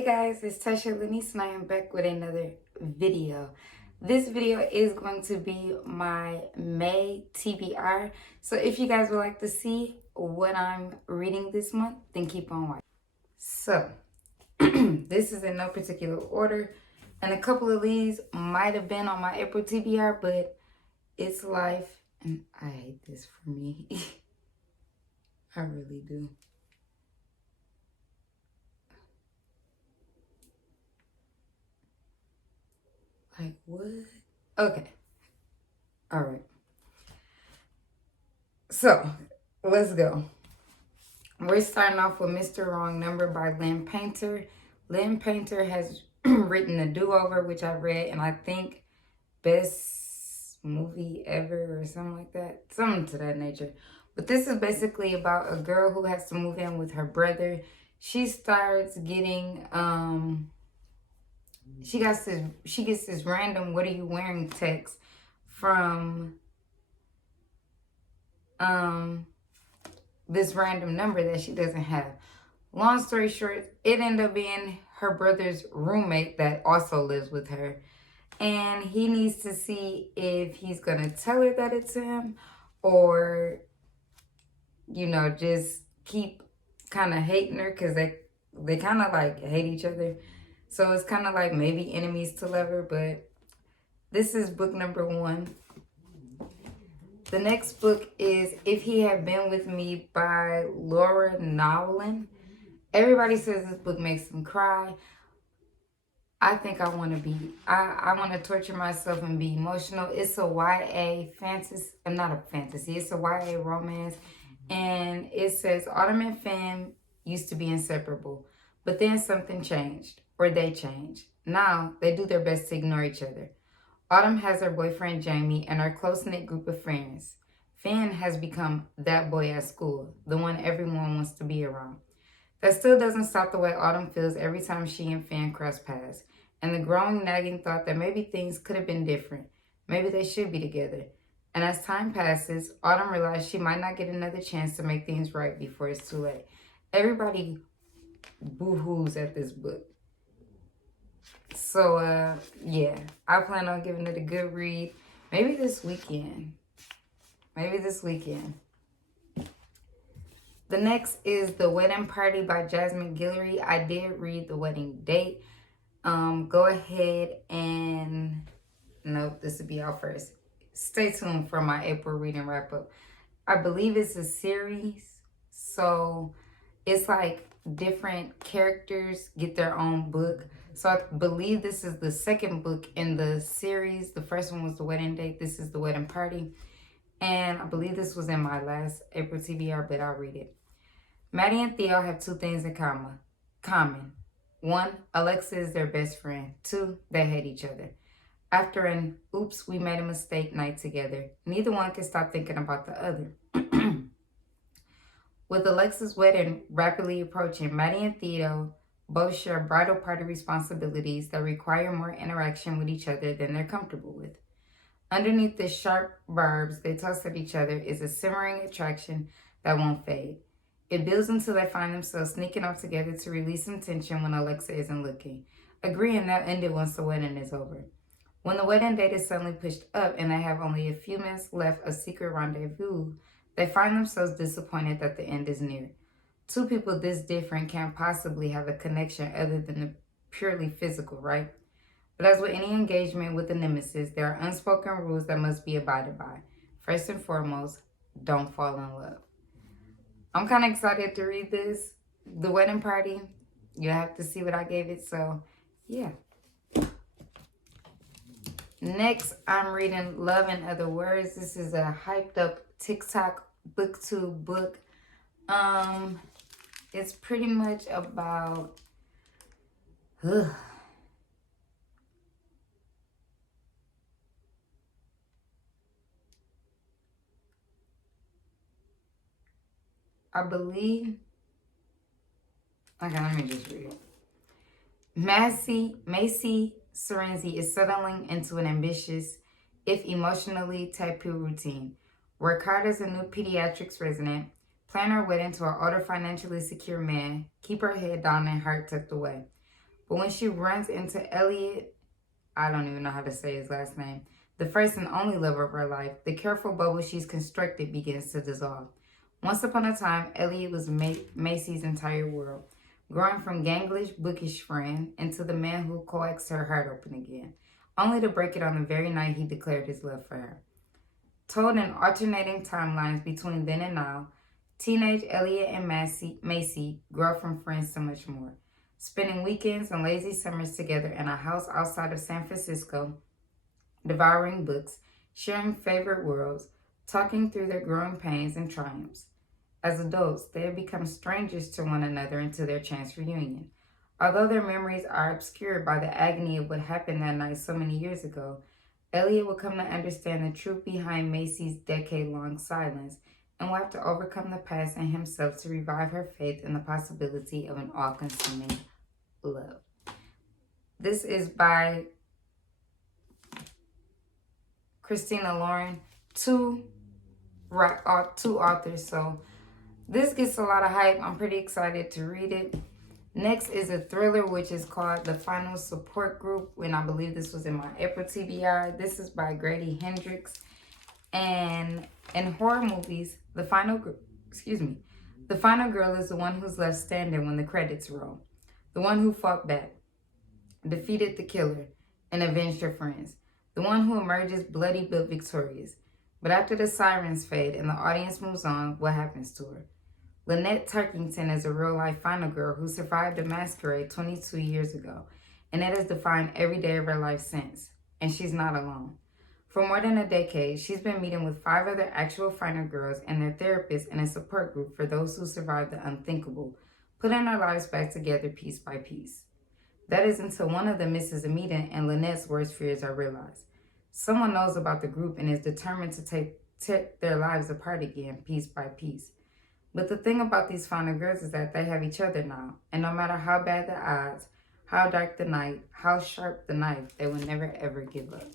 Hey guys, it's Tasha Lenice and I am back with another video. This video is going to be my May TBR. So if you guys would like to see what I'm reading this month, then keep on watching. So this is in no particular order. And a couple of these might have been on my April TBR, but it's life. And I hate this for me. I really do. Like, what? Okay. All right. So, let's go. We're starting off with Mr. Wrong Number by Lynn Painter. Lynn Painter has written A Do-Over, which I read, and I think best movie ever or something like that. Something to that nature. But this is basically about a girl who has to move in with her brother. She starts getting, she gets this random "what are you wearing" text from this random number that she doesn't have. Long story short, it ended up being her brother's roommate that also lives with her, and he needs to see if he's gonna tell her that it's him, or just keep kind of hating her, because they kind of like hate each other. So it's kind of like maybe enemies to lover. But this is book number 1. The next book is If He Had Been With Me by Laura Nowlin. Everybody says this book makes them cry. I think I want to torture myself and be emotional. It's a YA fantasy, not a fantasy, it's a YA romance. And it says Autumn and Finn used to be inseparable, but then something changed, or they changed. Now they do their best to ignore each other. Autumn has her boyfriend Jamie and her close-knit group of friends. Finn has become that boy at school, the one everyone wants to be around. That still doesn't stop the way Autumn feels every time she and Finn cross paths, and the growing nagging thought that maybe things could have been different. Maybe they should be together. And as time passes, Autumn realizes she might not get another chance to make things right before it's too late. Everybody boo-hoos at this book. So, yeah, I plan on giving it a good read. Maybe this weekend. The next is The Wedding Party by Jasmine Guillory. I did read The Wedding Date. Go ahead and... Nope, this will be out first. Stay tuned for my April reading wrap-up. I believe it's a series. So, it's like different characters get their own book. So I believe this is the second book in the series. The first one was The Wedding Date. This is The Wedding Party. And I believe this was in my last April TBR, but I'll read it. Maddie and Theo have 2 things in common. 1, Alexa is their best friend. 2, they hate each other. After an oops, we made a mistake night together, neither one can stop thinking about the other. With Alexa's wedding rapidly approaching, Maddie and Theo both share bridal party responsibilities that require more interaction with each other than they're comfortable with. Underneath the sharp barbs they toss at each other is a simmering attraction that won't fade. It builds until they find themselves sneaking off together to release some tension when Alexa isn't looking, agreeing they'll end it once the wedding is over. When the wedding date is suddenly pushed up and they have only a few minutes left of secret rendezvous, they find themselves disappointed that the end is near. 2 people this different can't possibly have a connection other than the purely physical, right? But as with any engagement with a nemesis, there are unspoken rules that must be abided by. First and foremost, don't fall in love. I'm kind of excited to read this. The Wedding Party, you'll have to see what I gave it, so yeah. Next, I'm reading Love in Other Words. This is a hyped up TikTok booktube book. It's pretty much about I believe, okay, let me just read it. Macy Serenzi is settling into an ambitious, if emotionally taboo routine. Work hard as a new pediatrics resident, plan her wedding to an older, financially secure man, keep her head down and heart tucked away. But when she runs into Elliot, I don't even know how to say his last name, the first and only lover of her life, the careful bubble she's constructed begins to dissolve. Once upon a time, Elliot was Macy's entire world, growing from ganglish, bookish friend into the man who coaxed her heart open again, only to break it on the very night he declared his love for her. Told in alternating timelines between then and now, teenage Elliot and Macy grow from friends to much more, spending weekends and lazy summers together in a house outside of San Francisco, devouring books, sharing favorite worlds, talking through their growing pains and triumphs. As adults, they have become strangers to one another until their chance reunion. Although their memories are obscured by the agony of what happened that night so many years ago, Elliot will come to understand the truth behind Macy's decade-long silence and will have to overcome the past in himself to revive her faith in the possibility of an all-consuming love. This is by Christina Lauren, two authors, so this gets a lot of hype. I'm pretty excited to read it. Next is a thriller, which is called The Final Support Group, and I believe this was in my April TBR. This is by Grady Hendrix. And in horror movies, the final girl is the one who's left standing when the credits roll. The one who fought back, defeated the killer, and avenged her friends. The one who emerges bloody but victorious. But after the sirens fade and the audience moves on, what happens to her? Lynette Turkington is a real-life final girl who survived a masquerade 22 years ago, and it has defined every day of her life since. And she's not alone. For more than a decade, she's been meeting with 5 other actual final girls and their therapists in a support group for those who survived the unthinkable, putting their lives back together piece by piece. That is until one of them misses a meeting and Lynette's worst fears are realized. Someone knows about the group and is determined to take their lives apart again, piece by piece. But the thing about these final girls is that they have each other now, and no matter how bad the odds, how dark the night, how sharp the knife, they will never ever give up.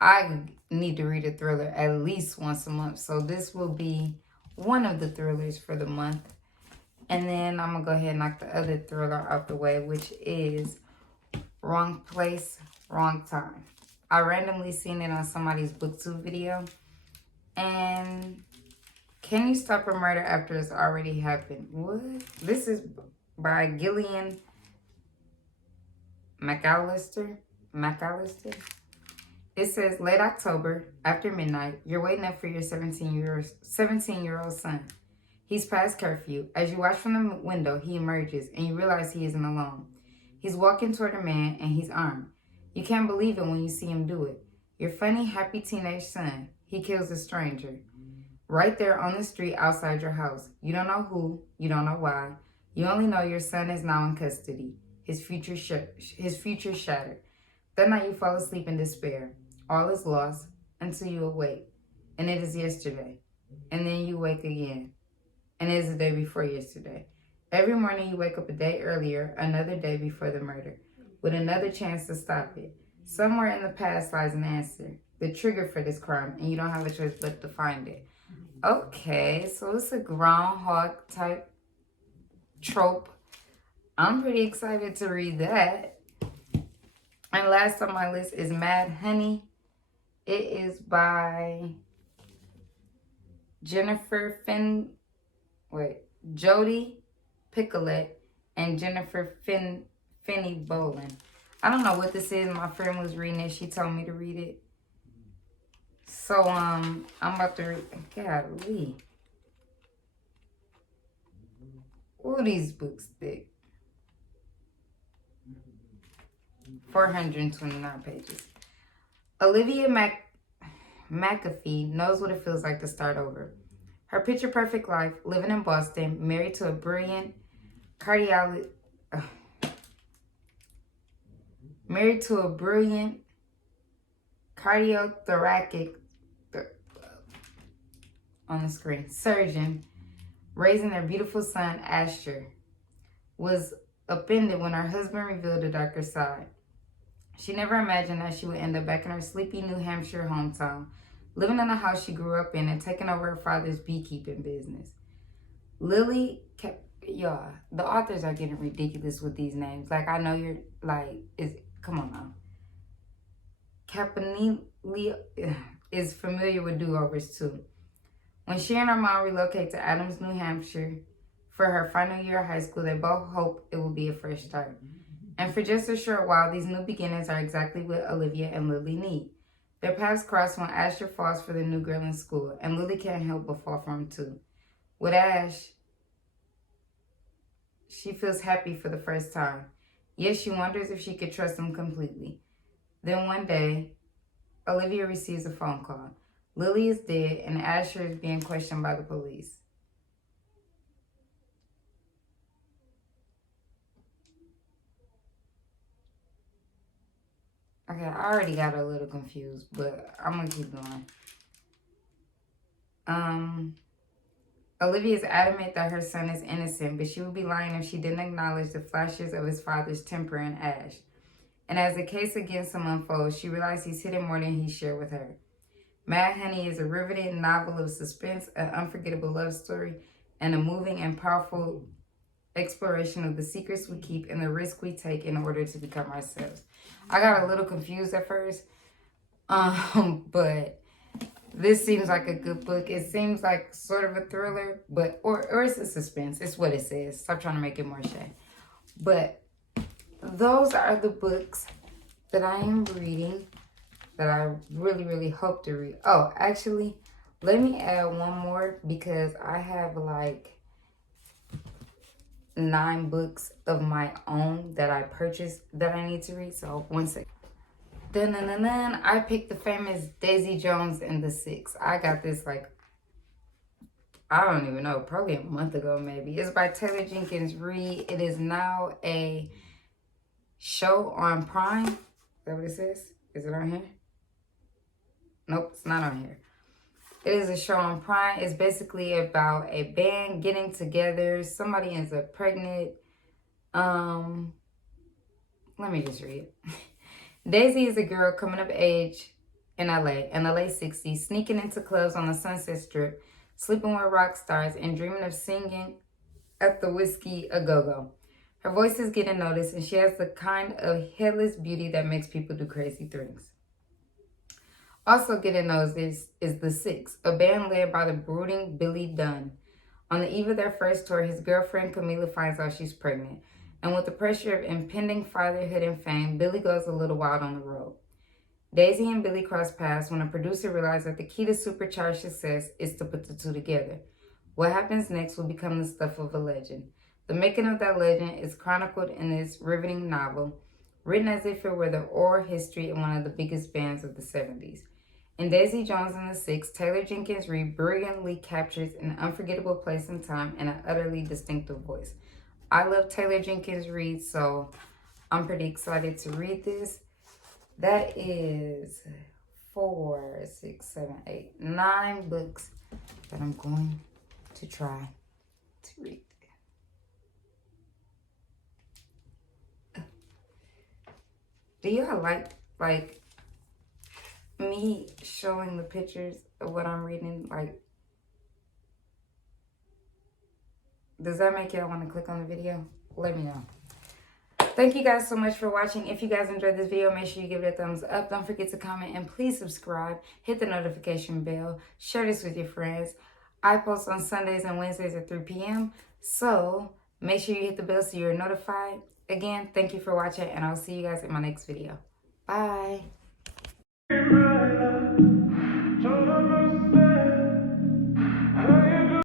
I need to read a thriller at least once a month, so this will be one of the thrillers for the month. And then I'm going to go ahead and knock the other thriller out the way, which is Wrong Place, Wrong Time. I randomly seen it on somebody's BookTube video. And can you stop a murder after it's already happened? What? This is by Gillian McAllister. It says, late October, after midnight, you're waiting up for your 17-year-old son. He's past curfew. As you watch from the window, he emerges, and you realize he isn't alone. He's walking toward a man, and he's armed. You can't believe it when you see him do it. Your funny, happy teenage son. He kills a stranger. Right there on the street outside your house. You don't know who. You don't know why. You only know your son is now in custody. His future shattered. That night you fall asleep in despair. All is lost until you awake. And it is yesterday. And then you wake again. And it is the day before yesterday. Every morning you wake up a day earlier, another day before the murder, with another chance to stop it. Somewhere in the past lies an answer, the trigger for this crime, and you don't have a choice but to find it. Okay, so it's a groundhog type trope. I'm pretty excited to read that. And last on my list is Mad Honey. It is by Jody Picolet and Jennifer Finney Boland. I don't know what this is. My friend was reading it. She told me to read it. So, I'm about to read. Golly. Ooh, these books thick. 429 pages. Olivia McAfee knows what it feels like to start over. Her picture-perfect life, living in Boston, married to a brilliant cardiologist, cardiothoracic surgeon, raising their beautiful son, Asher, was offended when her husband revealed a darker side. She never imagined that she would end up back in her sleepy New Hampshire hometown, living in the house she grew up in and taking over her father's beekeeping business. Lily y'all, the authors are getting ridiculous with these names. Like, I know you're like, come on now. Campanile is familiar with do-overs too. When she and her mom relocate to Adams, New Hampshire for her final year of high school, they both hope it will be a fresh start. And for just a short while, these new beginnings are exactly what Olivia and Lily need. Their paths cross when Asher falls for the new girl in school, and Lily can't help but fall for him too. With Ash, she feels happy for the first time. Yet she wonders if she could trust him completely. Then one day, Olivia receives a phone call. Lily is dead, and Asher is being questioned by the police. Okay, I already got a little confused, but I'm gonna keep going. Olivia is adamant that her son is innocent, but she would be lying if she didn't acknowledge the flashes of his father's temper in Ash. And as the case against him unfolds, she realizes he's hidden more than he shared with her. Mad Honey is a riveting novel of suspense, an unforgettable love story, and a moving and powerful exploration of the secrets we keep and the risk we take in order to become ourselves. I got a little confused at first, but this seems like a good book. It seems like sort of a thriller, but or it's a suspense. It's what it says. Stop trying to make it more shade. But those are the books that I am reading that I really, really hope to read. Oh, actually, let me add one more because I have like 9 books of my own that I purchased that I need to read. So one second. Dun-dun-dun-dun. I picked the famous Daisy Jones and the Six. I got this like, I don't even know, probably a month ago maybe. It's by Taylor Jenkins Reid. It is now a show on Prime. Is that what it says? Is it on here? Nope, it's not on here. It is a show on Prime. It's basically about a band getting together. Somebody ends up pregnant. Let me just read. Daisy is a girl coming of age in LA, in the late 60s, sneaking into clubs on the Sunset Strip, sleeping with rock stars, and dreaming of singing at the Whiskey A Go-Go. Her voice is getting noticed, and she has the kind of headless beauty that makes people do crazy things. Also getting noticed is The Six, a band led by the brooding Billy Dunn. On the eve of their first tour, his girlfriend Camila finds out she's pregnant. And with the pressure of impending fatherhood and fame, Billy goes a little wild on the road. Daisy and Billy cross paths when a producer realizes that the key to supercharged success is to put the two together. What happens next will become the stuff of a legend. The making of that legend is chronicled in this riveting novel, written as if it were the oral history of one of the biggest bands of the 70s. In Daisy Jones and the Six, Taylor Jenkins Reid brilliantly captures an unforgettable place and time and an utterly distinctive voice. I love Taylor Jenkins Reid, so I'm pretty excited to read this. That is 4, 6, 7, 8, 9 books that I'm going to try to read. Do y'all like me showing the pictures of what I'm reading? Like, does that make y'all want to click on the video? Let me know. Thank you guys so much for watching. If you guys enjoyed this video, make sure you give it a thumbs up. Don't forget to comment and please subscribe. Hit the notification bell. Share this with your friends. I post on Sundays and Wednesdays at 3 p.m. So make sure you hit the bell so you're notified. Again, thank you for watching and I'll see you guys in my next video. Bye.